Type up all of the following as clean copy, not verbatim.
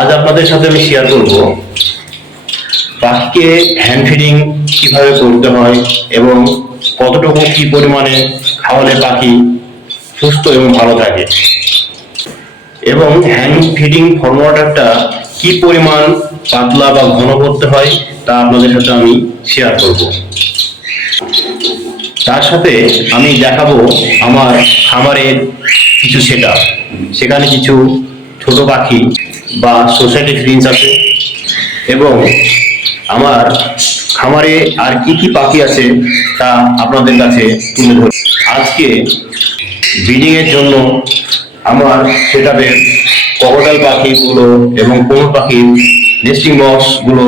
আজ আপনাদের সাথে আমি শেয়ার করব পাখিকে হ্যান্ড ফিডিং কিভাবে করতে হয় এবং কতটুকু কি পরিমাণে খাওয়ালে পাখি সুস্থ এবং ভালো থাকে, এবং হ্যান্ড ফিডিং ফর্মুলাটা কি পরিমাণ পাতলা বা ঘন করতে হয় তা আপনাদের সাথে আমি শেয়ার করব। তার সাথে আমি দেখাবো আমার খামারের কিছু সেটআপ, সেখানে কিছু ছোট পাখি বা সোসাইটি ফ্রিন্স আছে, এবং আমার খামারে আর কি কি পাখি আছে তা আপনাদের কাছে তুলে ধরি। আজকে ব্রিডিং এর জন্য আমার সেটআপের ককটেল পাখিগুলো এবং কোন পাখির নেস্টিং বক্স গুলো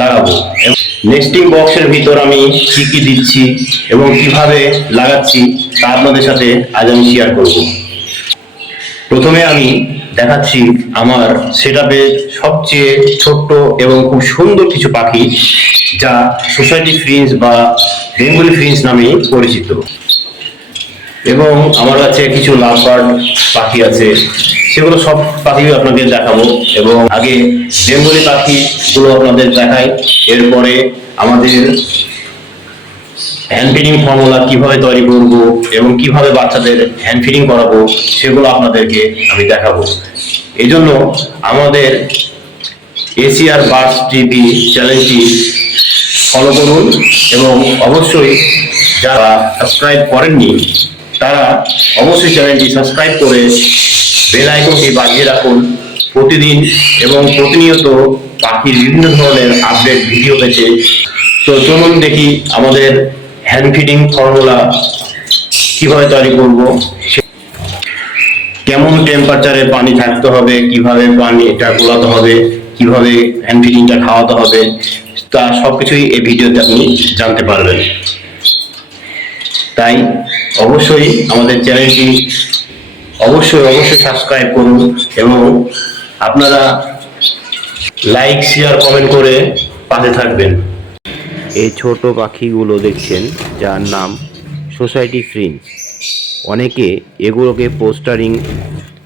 লাগাবো, এবং নেস্টিং বক্সের ভিতর আমি কি কি দিচ্ছি এবং কিভাবে লাগাচ্ছি তা আপনাদের সাথে আজ আমি শেয়ার করব। প্রথমে আমি দেখাচ্ছি আমার সেটআপের সবচেয়ে ছোট্ট এবং খুব সুন্দর কিছু পাখি, যা সোসাইটি ফ্রিন্স বা বেঙ্গলি ফ্রিন্স নামে পরিচিত। এবং আমার কাছে কিছু লাভ বার্ড পাখি আছে, সেগুলো সব পাখি আপনাকে দেখাবো। এবং আগে বেঙ্গলি পাখিগুলো আপনাদের দেখাই, এরপরে আমাদের হ্যান্ড ফিডিং ফর্মুলা কিভাবে তৈরি করব এবং কিভাবে বাচ্চাদের হ্যান্ড ফিডিং করাবো সেগুলো আপনাদেরকে আমি দেখাবো। এই জন্য আমাদের এসিআর বার্ডস টিভি চ্যানেলটি ফলো করুন, এবং অবশ্যই যারা সাবস্ক্রাইব করেননি তারা অবশ্যই চ্যানেলটি সাবস্ক্রাইব করে বেল আইকনটি বাজিয়ে রাখুন প্রতিদিন এবং প্রতিনিয়ত পাখির বিভিন্ন ধরনের আপডেট ভিডিও পেতে। তো চলুন দেখি আমাদের হ্যান্ড ফিডিং ফর্মুলা কিভাবে তৈরি করব, কেমন টেম্পারেচারে পানি থাকতে হবে, কিভাবে পানিটা গোলাতে হবে, কিভাবে হ্যান্ড ফিডিংটা খাওয়াতে হবে, তা সবকিছুই এই ভিডিওতে আপনি জানতে পারবেন। তাই অবশ্যই আমাদের চ্যানেলটি অবশ্যই সাবস্ক্রাইব করুন, এবং আপনারা লাইক শেয়ার কমেন্ট করে পাশে থাকবেন। এই ছোট পাখিগুলো দেখছেন, যার নাম সোসাইটি ফ্রিন্স। অনেকে এগুলোকে পোস্টারিং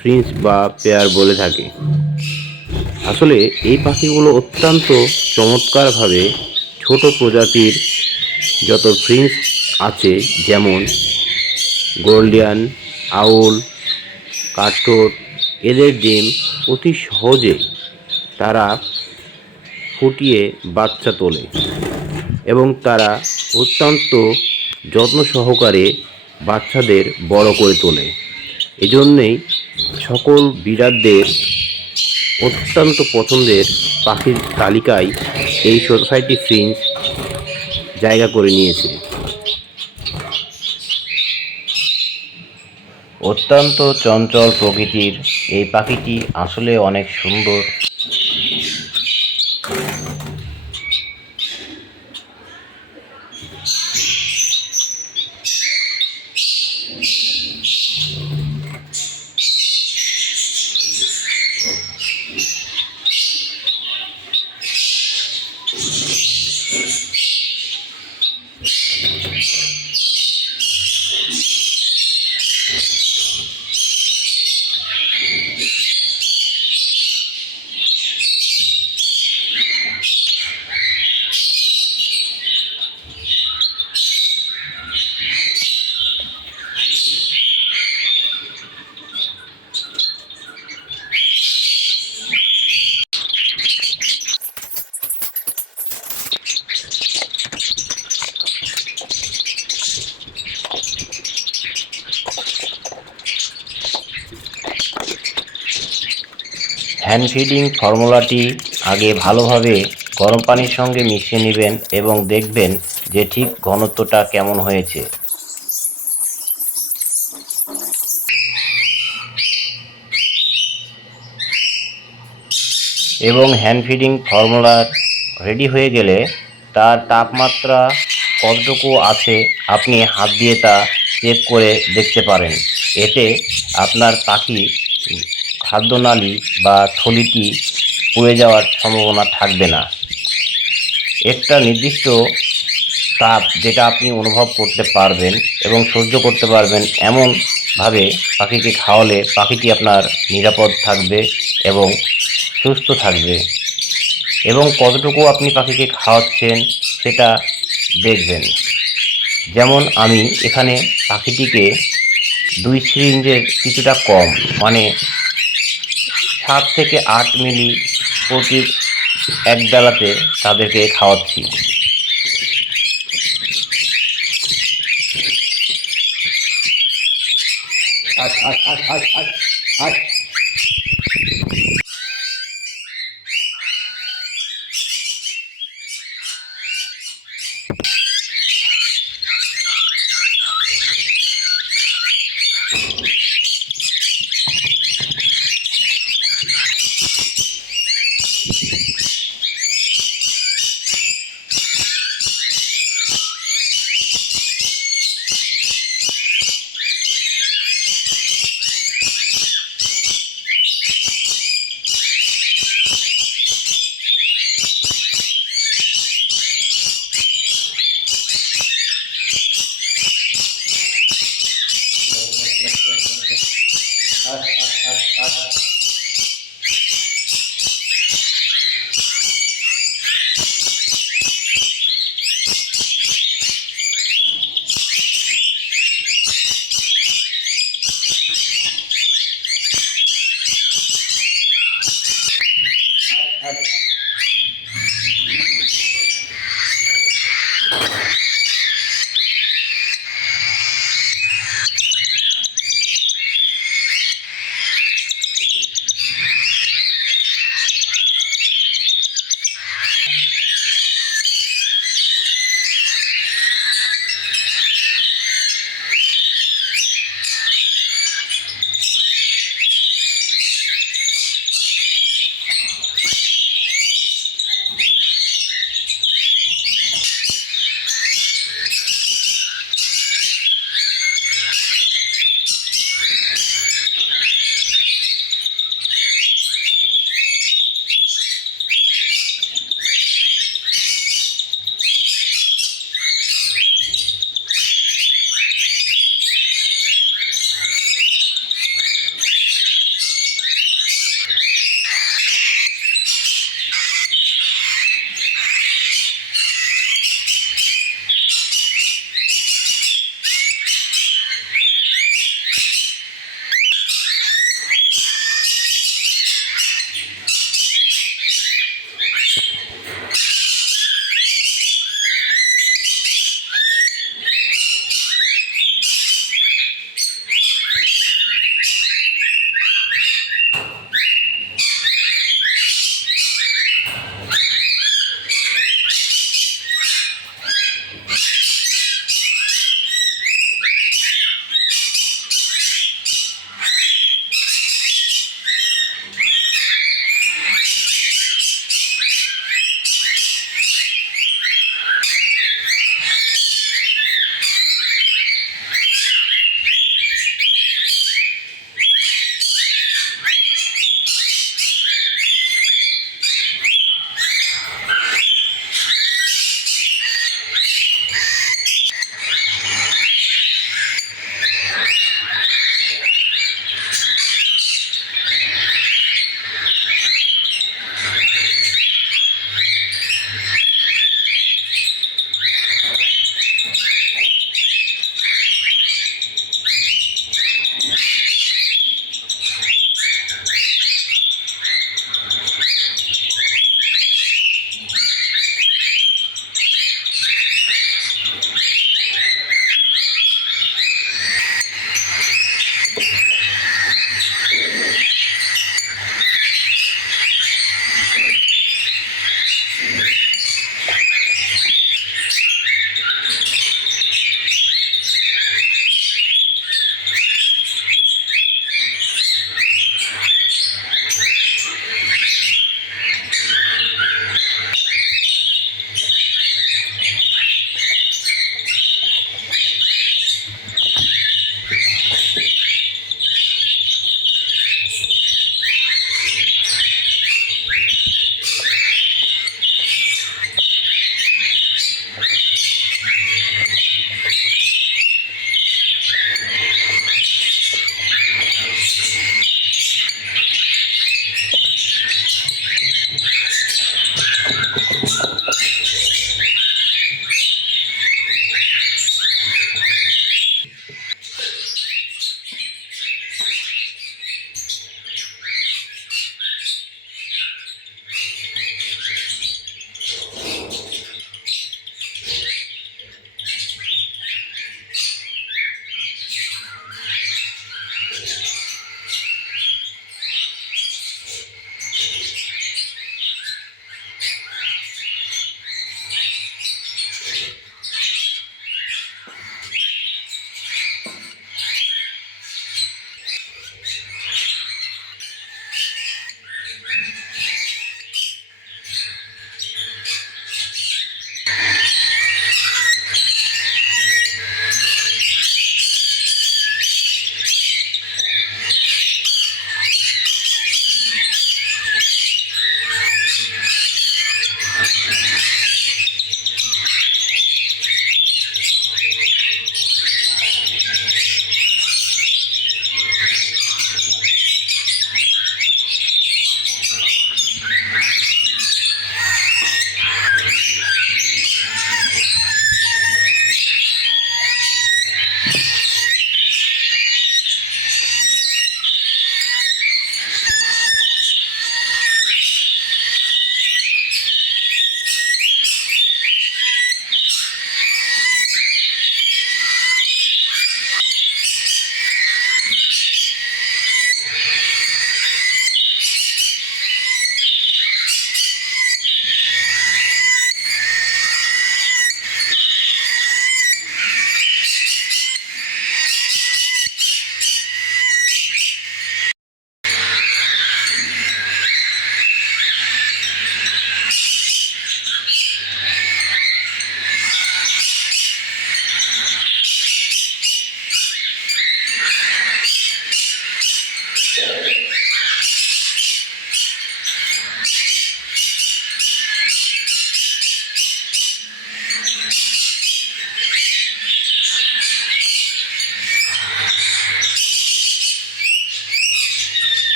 ফ্রিন্স বা পেয়ার বলে থাকে। আসলে এই পাখিগুলো অত্যন্ত চমৎকারভাবে ছোট প্রজাতির যত ফ্রিন্স আছে, যেমন গোল্ডিয়ান, আউল, কাঠঠোঁট, এদের ডিম অতি সহজে তারা ফুটিয়ে বাচ্চা তোলে, এবং তারা অত্যন্ত যত্ন সহকারে বাচ্চাদের বড় করে তোলে। এজন্যেই সকল বিড়ালদের অত্যন্ত পছন্দের পাখির তালিকায় এই সোসাইটি ফ্রিন্স জায়গা করে নিয়েছে। অত্যন্ত চঞ্চল প্রকৃতির এই পাখিটি আসলে অনেক সুন্দর। হ্যান্ড ফিডিং ফর্মুলাটি আগে ভালোভাবে গরম পানির সঙ্গে মিশিয়ে নেবেন এবং দেখবেন যে ঠিক ঘনত্বটা কেমন হয়েছে। এবং হ্যান্ড ফিডিং ফর্মুলা রেডি হয়ে গেলে তার তাপমাত্রা কতটুকু আছে আপনি হাত দিয়ে তা চেক করে দেখতে পারেন। এতে আপনার পাখি খাদ্যনালী বা থলিটি পুড়ে যাওয়ার সম্ভাবনা থাকবে না। একটা নির্দিষ্ট তাপ যেটা আপনি অনুভব করতে পারবেন এবং সহ্য করতে পারবেন, এমনভাবে পাখিকে খাওয়ালে পাখিটি আপনার নিরাপদ থাকবে এবং সুস্থ থাকবে। এবং কতটুকু আপনি পাখিকে খাওয়াচ্ছেন সেটা দেখবেন। যেমন আমি এখানে পাখিটিকে 2 সিরিঞ্জের কিছুটা কম, মানে 7 থেকে 8 মিলি প্রতি এক বেলাতে তাদেরকে খাওয়াচ্ছি।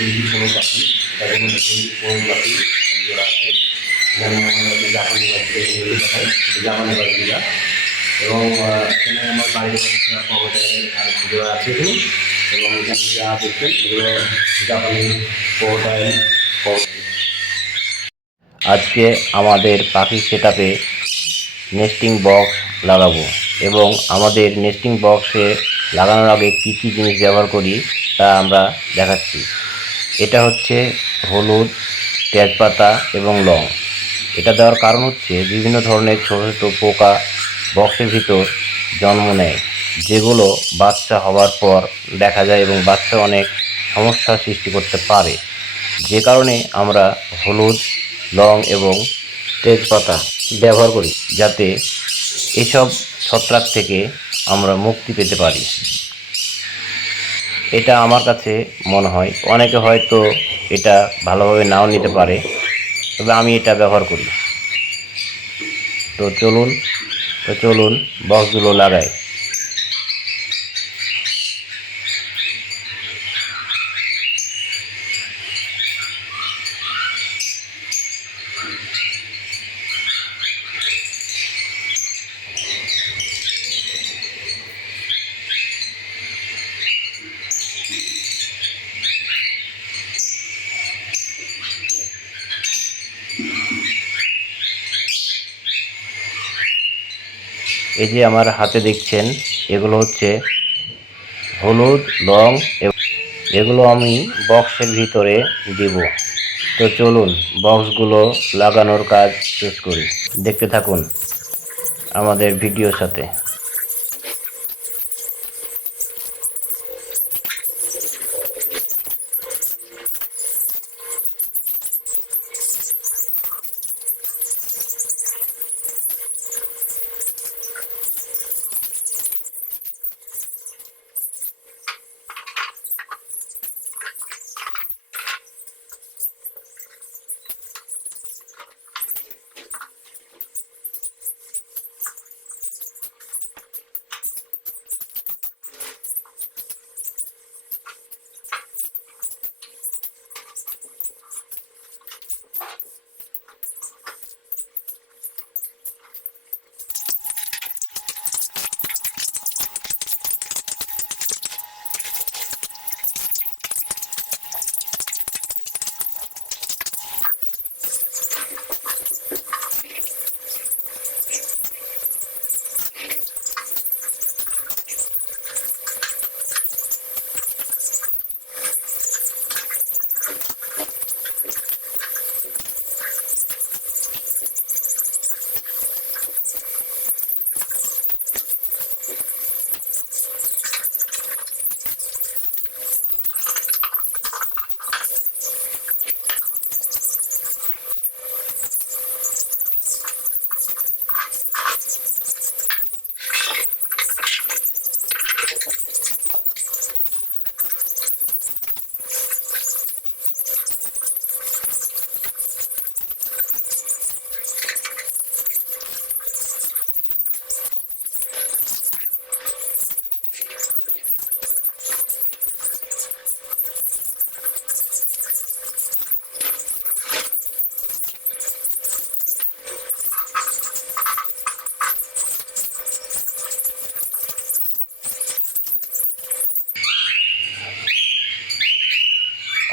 ইংলিশ কোনো পাখি, এটা কোনো ইংলিশ কোনো পাখি জোড়া আছে। এখানে আমরা জাপানি বাড়িতে দেখাই, জাপানি বাড়িগুলা। এবং এখানে আমার বাড়ির কবুতরের আর জোড়া আছে এখানে। এবং এখানে যা দেখছেন এগুলো জাপানি কবুতর। আজকে আমাদের পাখির সেটআপে নেস্টিং বক্স লাগাবো এবং আমাদের নেস্টিং বক্সে লাগানোর আগে কী কী জিনিস ব্যবহার করি তা আমরা দেখাচ্ছি। এটা হচ্ছে হলুদ, তেজপাতা এবং লং। এটা দেওয়ার কারণ হচ্ছে বিভিন্ন ধরনের ছোটো ছোটো পোকা বক্সের ভিতর জন্ম নেয়, যেগুলো বাচ্চা হওয়ার পর দেখা যায় এবং বাচ্চা অনেক সমস্যার সৃষ্টি করতে পারে। যে কারণে আমরা হলুদ, লং এবং তেজপাতা ব্যবহার করি, যাতে এসব ছত্রাক থেকে আমরা মুক্তি পেতে পারি। এটা আমার কাছে মনে হয়, অনেকে হয়তো এটা ভালোভাবে নাও নিতে পারে, তবে আমি এটা ব্যবহার করি। তো চলুন বক্সগুলো লাগাই। এই যে আমার হাতে দেখছেন, এগুলো হচ্ছে হলুদ, লং, এগুলো আমি বক্সের ভিতরে দিব। তো চলুন বক্সগুলো লাগানোর কাজ শেষ করি। দেখতে থাকুন আমাদের ভিডিওর সাথে।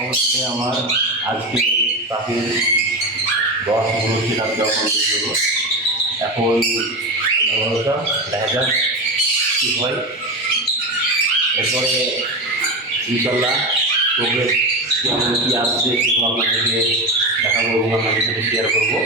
অবশ্যই আমার আজকে পাখির বক্সগুলো সেটা দেওয়া কমপ্লিট হলো। এখন দেখা যাক কী হয়। এরপরে ইনশাল্লাহ প্রোগ্রেস কী আসছে সেগুলো আপনাদেরকে দেখাবো এবং আপনাদের সাথে শেয়ার করবো।